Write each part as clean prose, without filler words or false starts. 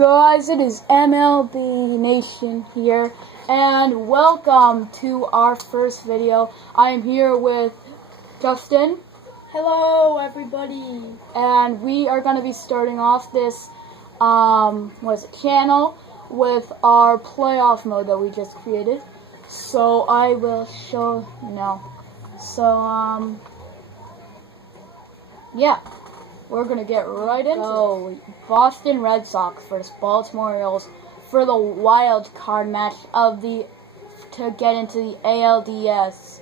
guys, it is MLB Nation here, and welcome to our first video. I am here with Justin. Hello, everybody. And we are going to be starting off this, channel with our playoff mode that we just created. So I will show, yeah. We're going to get right into it. Boston Red Sox versus Baltimore Orioles for the wild card match to get into the ALDS.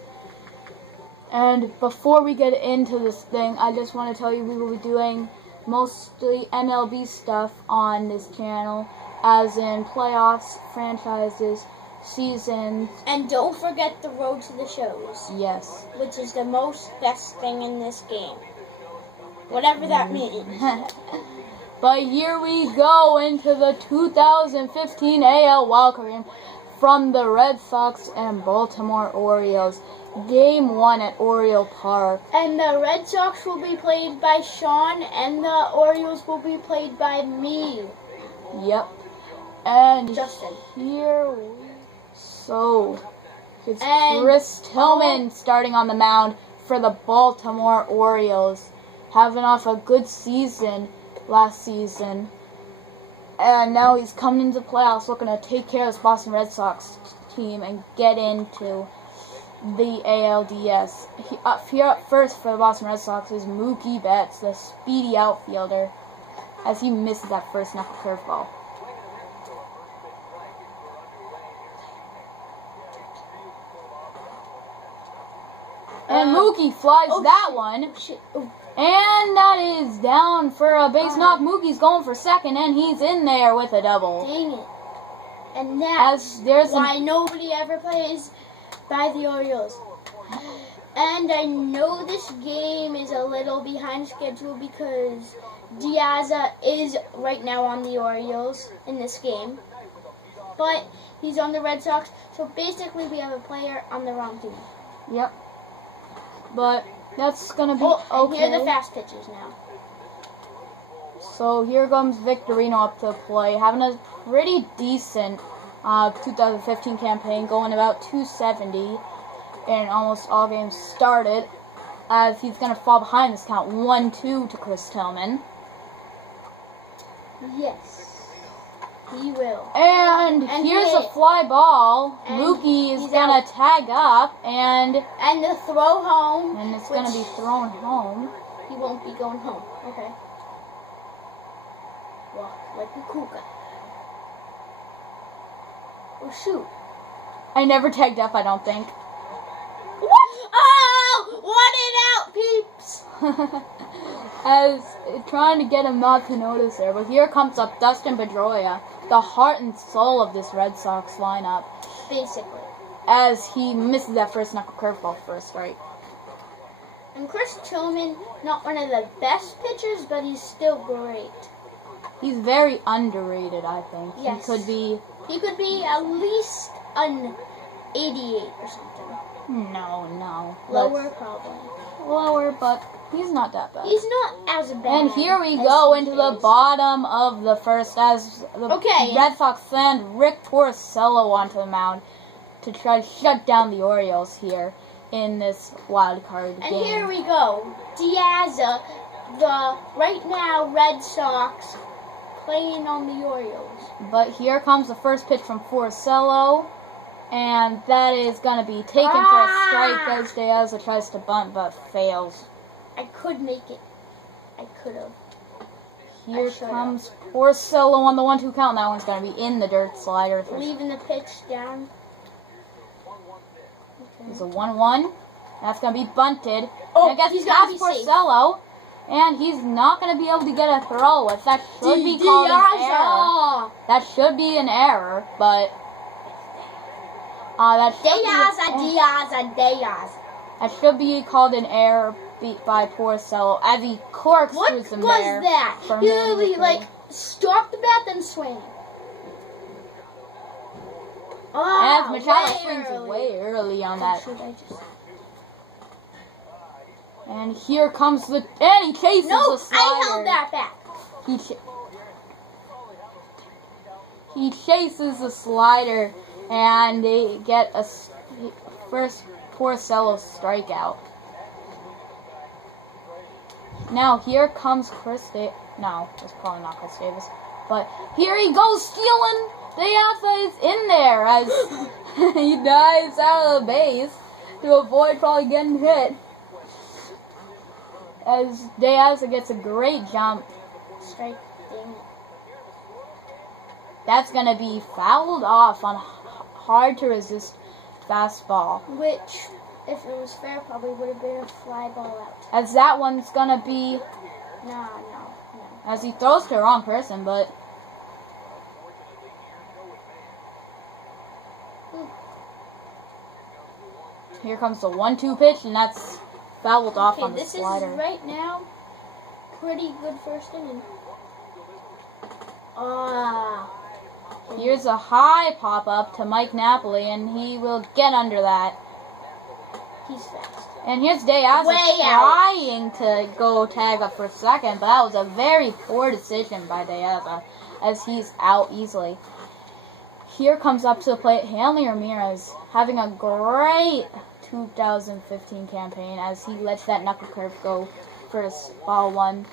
And before we get into this thing, I just want to tell you we will be doing mostly MLB stuff on this channel, as in playoffs, franchises, seasons. And don't forget the road to the shows. Yes. Which is the best thing in this game. Whatever that means. But here we go into the 2015 AL wildcard game from the Red Sox and Baltimore Orioles. Game 1 at Oriole Park. And the Red Sox will be played by Sean, and the Orioles will be played by me. Yep. And Justin. It's Chris Tillman starting on the mound for the Baltimore Orioles. Having off a good season last season, and now he's coming into playoffs looking to take care of this Boston Red Sox team and get into the ALDS. Here up first for the Boston Red Sox is Mookie Betts, the speedy outfielder, as he misses that first knuckle curveball. And Mookie flies that one. And that is down for a base knock. Mookie's going for second, and he's in there with a double. Dang it. And that's why nobody ever plays by the Orioles. And I know this game is a little behind schedule because Diaz is right now on the Orioles in this game. But he's on the Red Sox, so basically we have a player on the wrong team. Yep. But that's going to be okay. And here are the fast pitches now. So here comes Victorino up to play, having a pretty decent 2015 campaign, going about 270 in almost all games started, as he's going to fall behind this count 1-2 to Chris Tillman. Yes, he will. And here's a fly ball. Mookie is going to tag up, and the throw home. And it's going to be thrown home. He won't be going home. Okay. Walk like a cougar. Oh, shoot. I never tagged up, I don't think. What? Oh! What it out, peeps! As trying to get him not to notice there. But here comes up Dustin Pedroia, the heart and soul of this Red Sox lineup. Basically. As he misses that first knuckle curveball for a strike. And Chris Tillman, not one of the best pitchers, but he's still great. He's very underrated, I think. Yes. He could be at least an 88 or something. No. Lower, probably. Lower, but he's not that bad. He's not as bad. And here we go into the bottom of the first, as the Red Sox send Rick Porcello onto the mound to try to shut down the Orioles here in this wild card game. And here we go. Diaz, the right now Red Sox, playing on the Orioles. But here comes the first pitch from Porcello, and that is going to be taken for a strike as Diaz tries to bunt but fails. I could make it. I could have. Here comes Porcello on the 1-2 count. That one's going to be in the dirt slider. Leaving the pitch down. Okay. It's a 1-1. That's going to be bunted. Oh, and I guess he's past Porcello. And he's not going to be able to get a throw. That should be called an error. That should be an error, but that should be called an error by Porcello as he corkscrews him there. What was that? He literally stopped the bat then swing. As Machado swings way early on that. And here comes and he chases the slider. I held that back. he chases the slider, and they get a first Porcello strikeout. Now here comes Chris Davis. No, it's probably not Chris Davis. But here he goes stealing. Diaz is in there as he dives out of the base to avoid probably getting hit. As Diaz gets a great jump. Strike. Dang it. That's going to be fouled off on hard to resist fastball. Which, if it was fair, probably would have been a fly ball out. As that one's going to be... No. As he throws to the wrong person, but... Here comes the 1-2 pitch, and that's fouled off on the slider. This is right now pretty good first inning. Here's a high pop-up to Mike Napoli, and he will get under that. He's fast. And here's Diaz trying to go tag up for second, but that was a very poor decision by Diaz, as he's out easily. Here comes up to the plate Hanley Ramirez, having a great 2015 campaign as he lets that knuckle curve go for his ball one.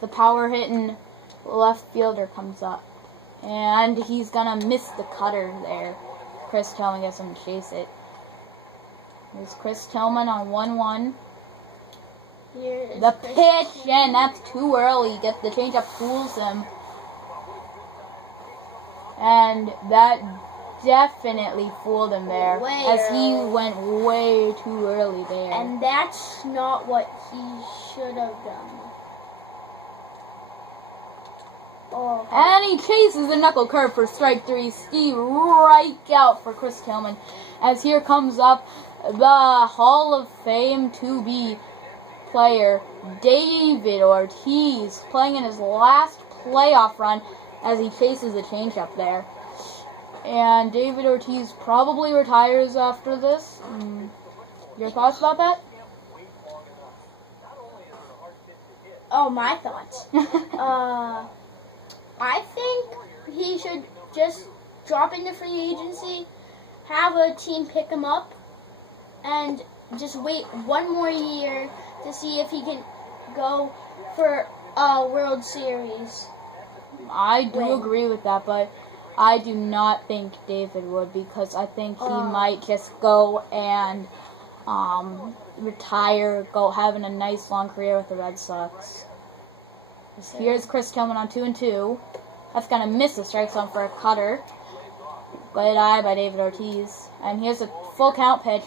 The power hitting left fielder comes up, and he's gonna miss the cutter there. Chris Tillman gets him to chase it. Here's Chris Tillman on 1-1. The pitch, and that's too early. Gets the changeup, fools him. And that definitely fooled him there, as he went way too early there. And that's not what he should have done. Oh. And he chases the knuckle curve for strike 3. Strike out for Chris Tillman. As here comes up the Hall of Fame to-be player, David Ortiz, playing in his last playoff run as he chases the changeup there. And David Ortiz probably retires after this. Your thoughts about that? Oh, my thoughts. I think he should just drop into free agency, have a team pick him up, and just wait one more year to see if he can go for a World Series. I do agree with that, but I do not think David would, because I think he might just go and retire, go having a nice long career with the Red Sox. Here's Chris Tillman on 2-2. That's going to miss the strike zone for a cutter. Good eye by David Ortiz. And here's a full count pitch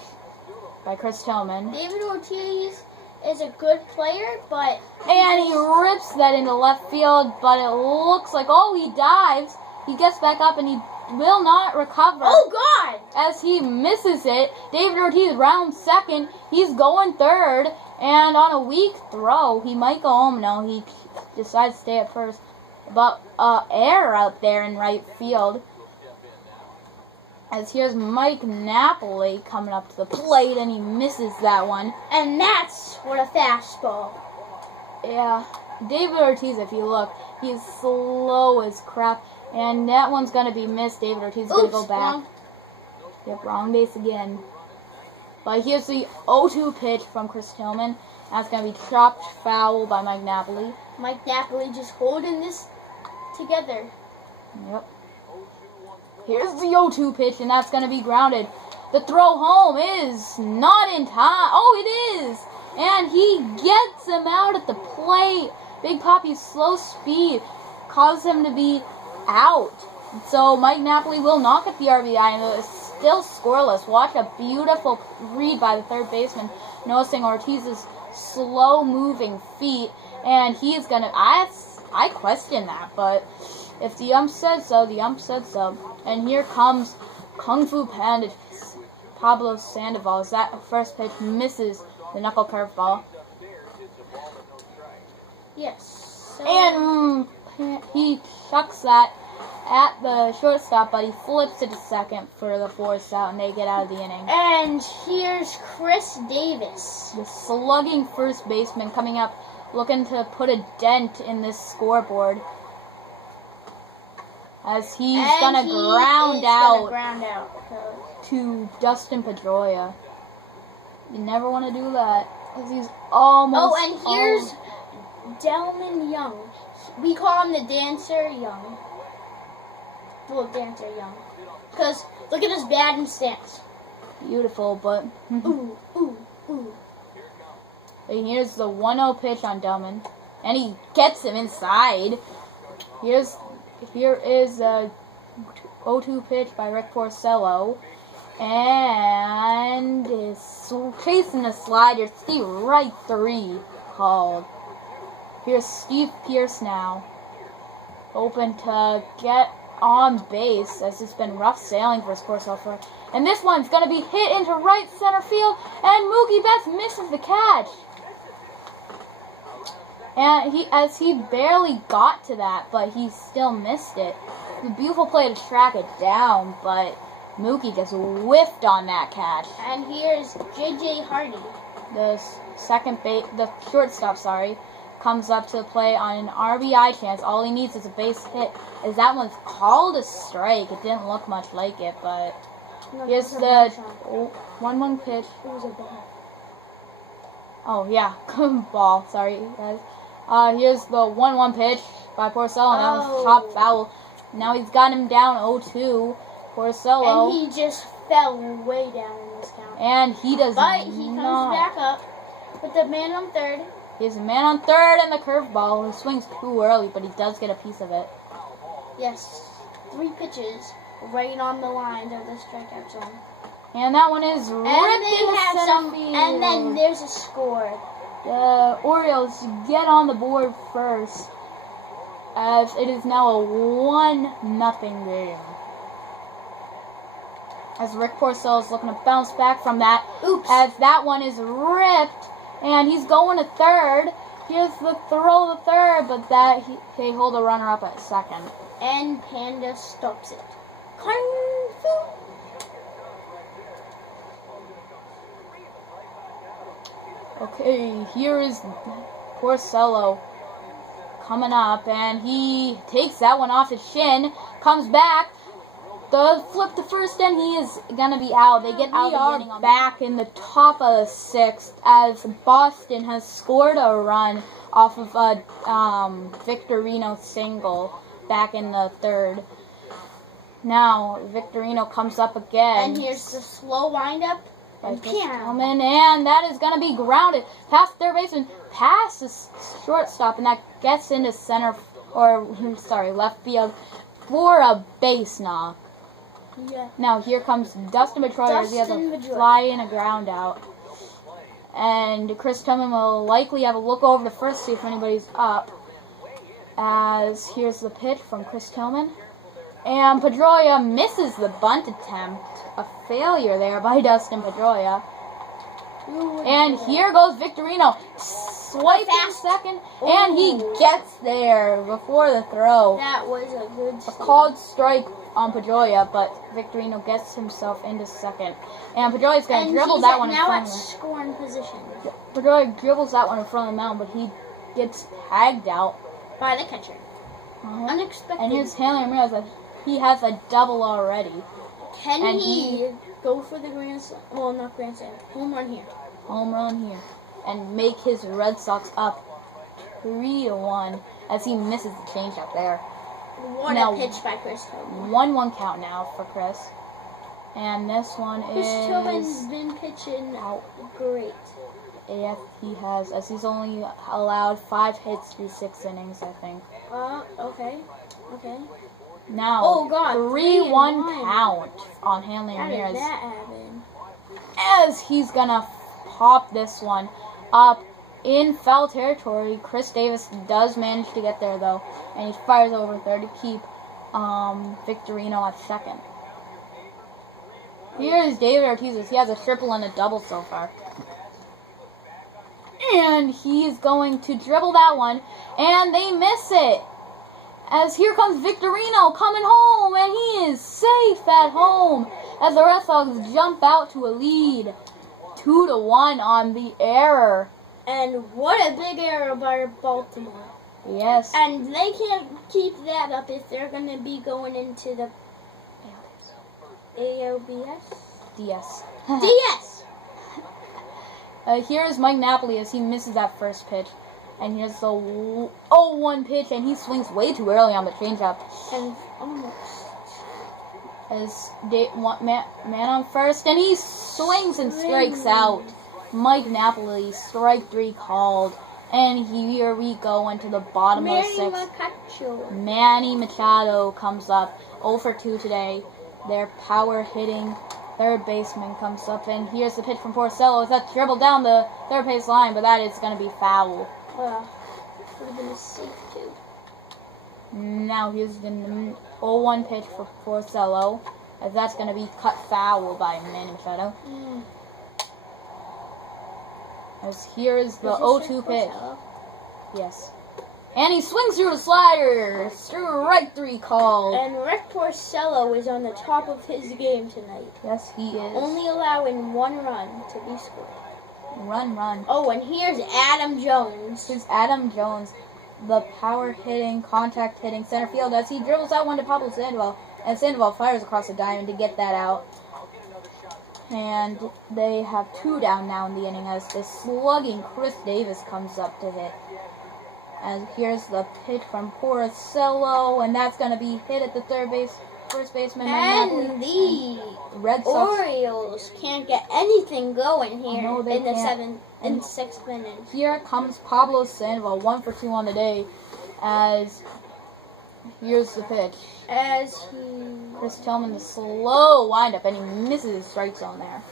by Chris Tillman. David Ortiz is a good player, but... And he rips that into left field, but it looks like, he dives. He gets back up and he will not recover. Oh, God! As he misses it, David Ortiz rounds second. He's going third, and on a weak throw, he might go home. No, he decides to stay at first. But error out there in right field. As here's Mike Napoli coming up to the plate, and he misses that one. And that's what a fastball. Yeah. David Ortiz, if you look, he's slow as crap. And that one's going to be missed. David Ortiz is going to go back. Wrong. Yep, wrong base again. But here's the 0-2 pitch from Chris Tillman. That's going to be chopped foul by Mike Napoli. Mike Napoli just holding this together. Yep. Here's the 0-2 pitch, and that's going to be grounded. The throw home is not in time. Oh, it is. And he gets him out at the plate. Big Poppy's slow speed causes him to be out. So Mike Napoli will not get the RBI, and it's still scoreless. Watch a beautiful read by the third baseman, noticing Ortiz's slow-moving feet, and he's going to... I question that, but if the ump said so, the ump said so. And here comes Kung Fu Panda Pablo Sandoval. As that first pitch misses the knuckle curveball. Yes. So and he chucks that at the shortstop, but he flips it to second for the force out, and they get out of the inning. And here's Chris Davis, the slugging first baseman, coming up, looking to put a dent in this scoreboard. as he's gonna ground out to Dustin Pedroia. You never want to do that, because he's almost... Oh, and here's Delman Young. We call him the Dancer Young. Well, Dancer Young. Because look at his batting stance. Beautiful, but... ooh. And here's the 1-0 pitch on Delman. And he gets him inside. Here is a 0-2 pitch by Rick Porcello. And is chasing the slider. See, right 3 called. Here's Steve Pearce now. Open to get on base, as it's been rough sailing for Porcello. And this one's going to be hit into right center field. And Mookie Betts misses the catch. And he barely got to that, but he still missed it. It's a beautiful play to track it down, but Mookie just whiffed on that catch. And here's J.J. Hardy. The shortstop, comes up to the play on an RBI chance. All he needs is a base hit, as that one's called a strike. It didn't look much like it, but here's the 1-1 pitch. It was a ball. Oh, yeah, ball. Sorry, guys. Here's the 1-1 pitch by Porcello. And that was top foul. Now he's got him down 0-2. Porcello. And he just fell way down in this count. And he does But he comes back up with the man on third. He has a man on third and the curveball. He swings too early, but he does get a piece of it. Yes. 3 pitches right on the line of the strikeout zone. And that one is ripped into center field. And then there's a score. The Orioles get on the board first, as it is now a 1-0 game. As Rick Porcello is looking to bounce back from that. Oops. As that one is ripped, and he's going to third. Here's the throw to third, but they hold the runner up at second. And Panda stops it. Okay, here is Porcello coming up, and he takes that one off his shin, comes back, the flip to first, and he is going to be out. They get out. We are back in the top of the 6th, as Boston has scored a run off of a Victorino single back in the 3rd. Now, Victorino comes up again. And here's the slow windup. And that is going to be grounded past third baseman, past the shortstop, and that gets into left field for a base knock. Yeah. Now here comes Dustin Pedroia. He has a fly and a ground out. And Chris Tillman will likely have a look over to first, see if anybody's up. As here's the pitch from Chris Tillman. And Pedroia misses the bunt attempt. A failure there by Dustin Pedroia. And here goes Victorino. Swiping second. And he gets there before the throw. That was a good steal. A called strike on Pedroia, but Victorino gets himself into second. And Pedroia's going to dribble that one in front of him. Now at scoring position. Pedroia dribbles that one in front of the mound, but he gets tagged out. By the catcher. Unexpected. And here's Hanley Ramirez. He has a double already. Can he go for the grand slam? Well, not grand slam. Home run here. Home run here. And make his Red Sox up 3-1 as he misses the changeup there. What a pitch by Chris Tillman. 1-1 count now for Chris. And this one is... Chris Tillman's been pitching out great. Yes, he has, as he's only allowed 5 hits through 6 innings, I think. Okay. Now, 3-1 count on Hanley Ramirez. How did that happen? As he's gonna pop this one up in foul territory. Chris Davis does manage to get there though, and he fires over third to keep Victorino at second. Here's David Ortiz. He has a triple and a double so far. And he's going to dribble that one, and they miss it. As here comes Victorino coming home, and he is safe at home as the Red Sox jump out to a lead. 2-1 on the error. And what a big error by Baltimore. Yes. And they can't keep that up if they're going to be going into the ALBS? DS. DS! Here's Mike Napoli as he misses that first pitch. And here's the 0-1 pitch, and he swings way too early on the changeup. And almost. As man on first, and he swings and strikes out. Mike Napoli, strike 3 called. And here we go into the bottom of 6. Manny Machado comes up 0 for 2 today. Their power hitting third baseman comes up, and here's the pitch from Porcello. That's dribbled down the third base line, but that is going to be foul. Would have been a safe too. Now here's the 0-1 pitch for Porcello, as that's going to be cut foul by Manny Machado. As here's the 0-2 pitch. Yes. And he swings through the slider. Strike 3 called. And Rick Porcello is on the top of his game tonight. Yes, he is. Only allowing 1 run to be scored. Run. Oh, and here's Adam Jones. Here's Adam Jones, the power hitting, contact hitting center field, as he dribbles out one to Pablo Sandoval. And Sandoval fires across the diamond to get that out. And they have 2 down now in the inning as the slugging Chris Davis comes up to hit. And here's the pitch from Porcello, and that's going to be hit at the first baseman. And the Red Sox Orioles can't get anything going here no, in the 6th inning. Here comes Pablo Sandoval, 1 for 2 on the day, as here's the pitch. Chris Tillman, the slow windup, and he misses his strike zone there.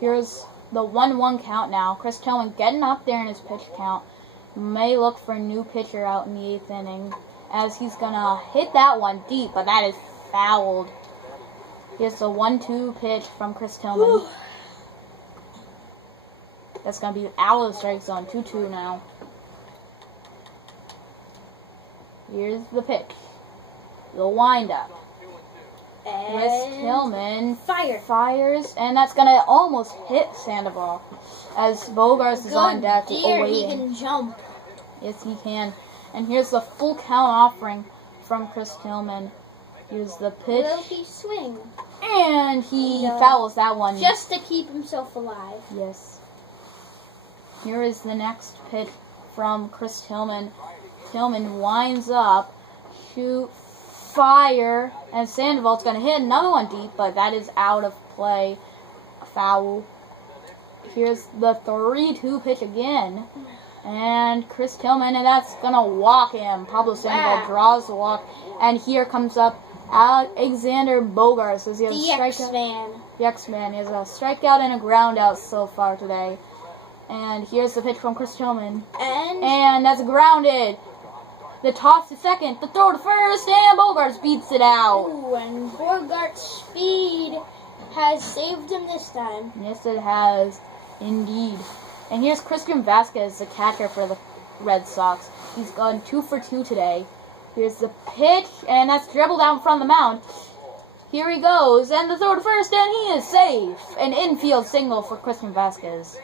Here's the 1-1 count now. Chris Tillman getting up there in his pitch count. May look for a new pitcher out in the 8th inning, as he's going to hit that one deep, but that is fouled. Here's the 1-2 pitch from Chris Tillman. That's going to be out of the strike zone. 2-2 now. Here's the pitch. The windup. Chris Tillman fires, and that's going to almost hit Sandoval, as Bogarts is on deck awaiting. He can jump. Yes, he can. And here's the full count offering from Chris Tillman. Here's the pitch. Will he swing? And he fouls that one. Just to keep himself alive. Yes. Here is the next pitch from Chris Tillman. Tillman winds up, shoot, fire, and Sandoval's going to hit another one deep, but that is out of play. Foul. Here's the 3-2 pitch again. And Chris Tillman, and that's going to walk him. Pablo Sandoval draws the walk. And here comes up Alexander Bogarts. The X-Man. The X-Man. He has a strikeout and a ground out so far today. And here's the pitch from Chris Tillman. And that's grounded. The toss to second, the throw to first, and Bogarts beats it out. Ooh, and Bogarts' speed has saved him this time. Yes, it has, indeed. And here's Christian Vasquez, the catcher for the Red Sox. He's gone 2 for 2 today. Here's the pitch, and that's dribbled out in front of the mound. Here he goes, and the throw to first, and he is safe. An infield single for Christian Vasquez.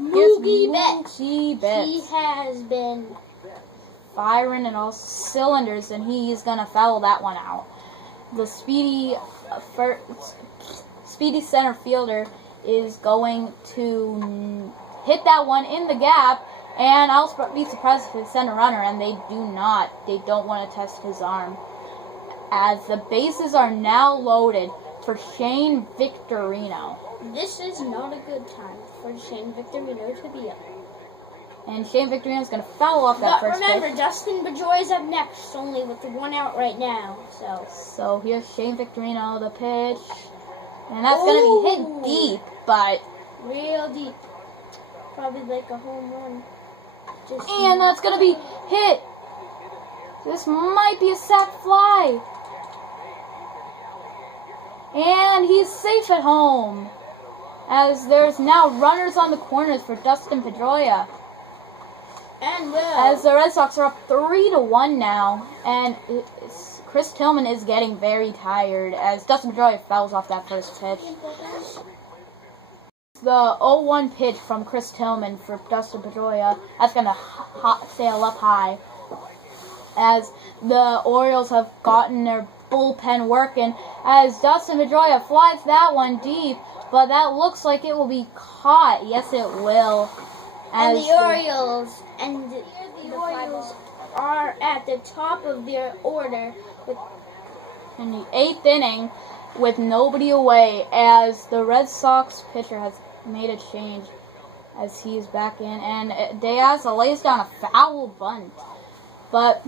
Moogie Betts. He has been firing in all cylinders, and he's going to foul that one out. The speedy center fielder is going to hit that one in the gap, and I'll be surprised if they send a runner, and they do not. They don't want to test his arm. As the bases are now loaded for Shane Victorino. This is not a good time for Shane Victorino to be up. And Shane Victorino is going to foul off that first pitch. But remember, Dustin Pedroia is up next, only with the 1 out right now. So here's Shane Victorino, the pitch. And that's going to be hit deep, but... real deep. Probably like a home run. And that's going to be hit. This might be a sac fly. And he's safe at home, as there's now runners on the corners for Dustin Pedroia. And as the Red Sox are up 3-1 now, and Chris Tillman is getting very tired as Dustin Pedroia fouls off that first pitch. The 0-1 pitch from Chris Tillman for Dustin Pedroia. That's going to sail up high. As the Orioles have gotten their bullpen working. As Dustin Pedroia flies that one deep. But that looks like it will be caught. Yes, it will. And the Orioles are at the top of their order in the 8th inning with nobody away, as the Red Sox pitcher has made a change as he's back in, and Diaz lays down a foul bunt. But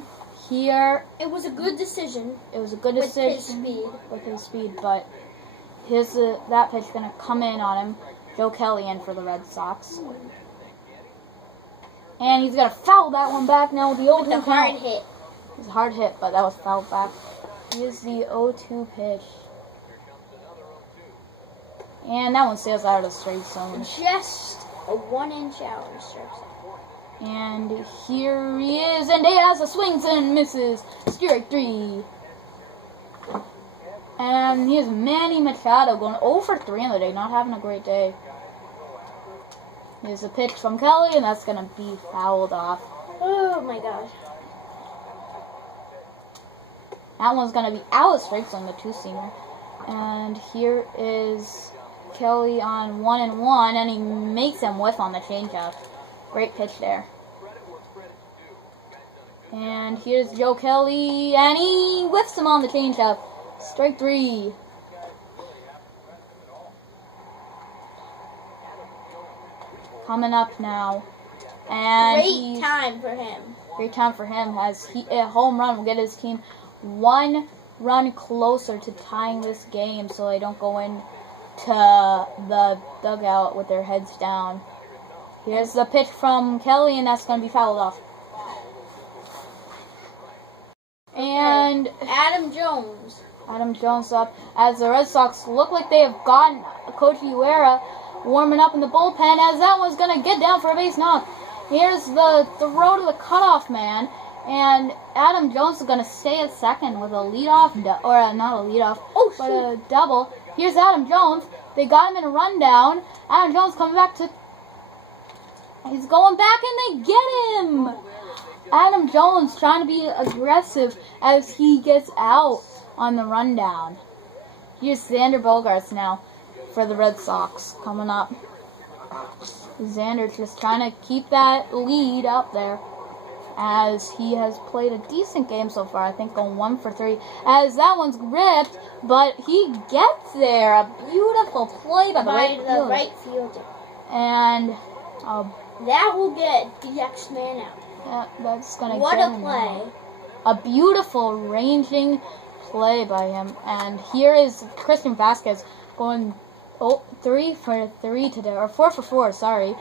here it was a good decision. It was a good decision with his speed, but that pitch is gonna come in on him. Joe Kelly in for the Red Sox. And he's going to foul that one back now with the 0-2 hard hit. It was a hard hit, but that was fouled back. Here's the 0-2 pitch. And that one sails out of the straight zone. Just a 1-inch out of the straight zone. And here he is. And Diaz swings and misses. Strike 3. And here's Manny Machado going 0 for 3 on the day. Not having a great day. Here's a pitch from Kelly, and that's going to be fouled off. Oh, my gosh. That one's going to be out of strike zone, the 2-seamer. And here is Kelly on 1-1, and he makes him whiff on the changeup. Great pitch there. And here's Joe Kelly, and he whiffs him on the changeup. Strike 3. Coming up now, and great time for him. Great time for him, as a home run will get his team 1 run closer to tying this game, so they don't go into the dugout with their heads down. Here's the pitch from Kelly, and that's going to be fouled off. And Adam Jones up, as the Red Sox look like they have gotten Coach Uera warming up in the bullpen, as that one's going to get down for a base knock. Here's the throw to the cutoff man, and Adam Jones is going to stay at second with a leadoff, or not a leadoff, but a double. Here's Adam Jones. They got him in a rundown. Adam Jones coming back to... He's going back, and they get him! Adam Jones trying to be aggressive as he gets out on the rundown. Here's Xander Bogaerts now for the Red Sox coming up. Xander just trying to keep that lead up there, as he has played a decent game so far. I think going 1 for 3, as that one's ripped, but he gets there. A beautiful play by the right fielder. And that will get the next man out. Yeah, that's gonna what get a play! A beautiful ranging play by him. And here is Christian Vasquez going 3 for 3 today, or 4 for 4, sorry.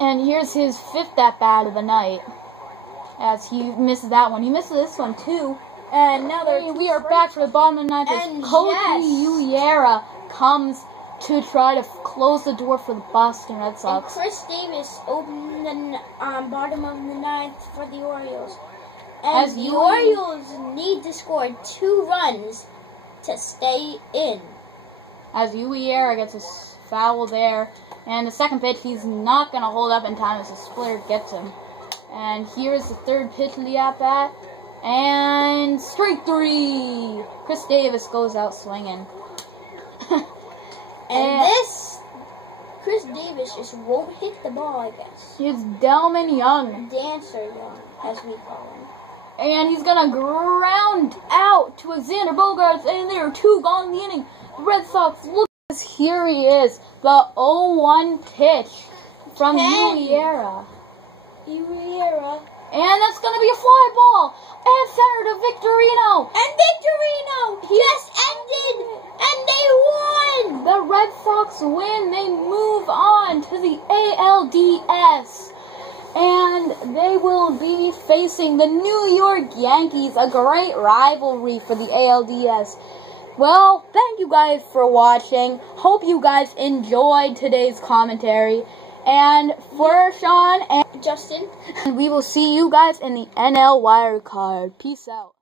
And here's his 5th at-bat of the night, as he misses that one. He misses this one, too. And now we are back to the bottom of the 9th, as Cody Uera comes to try to close the door for the Boston Red Sox. And Chris Davis opened the bottom of the 9th for the Orioles. And the Orioles need to score 2 runs to stay in. As Uera gets a foul there. And the second pitch, he's not going to hold up in time as the splitter gets him. And here's the 3rd pitch of the at-bat. And strike 3! Chris Davis goes out swinging. And this, Chris Davis just won't hit the ball, I guess. Here's Delman Young. Dancer Young, as we call him. And he's going to ground out to Xander Bogaerts, and there are 2 gone in the inning. The Red Sox look. Here he is, the 0-1 pitch from Uera. And that's going to be a fly ball. And center to Victorino. And Victorino just ended, and they won. The Red Sox win. They move on to the ALDS. And they will be facing the New York Yankees, a great rivalry for the ALDS. Well, thank you guys for watching. Hope you guys enjoyed today's commentary. And for Sean and Justin, we will see you guys in the NL Wirecard. Peace out.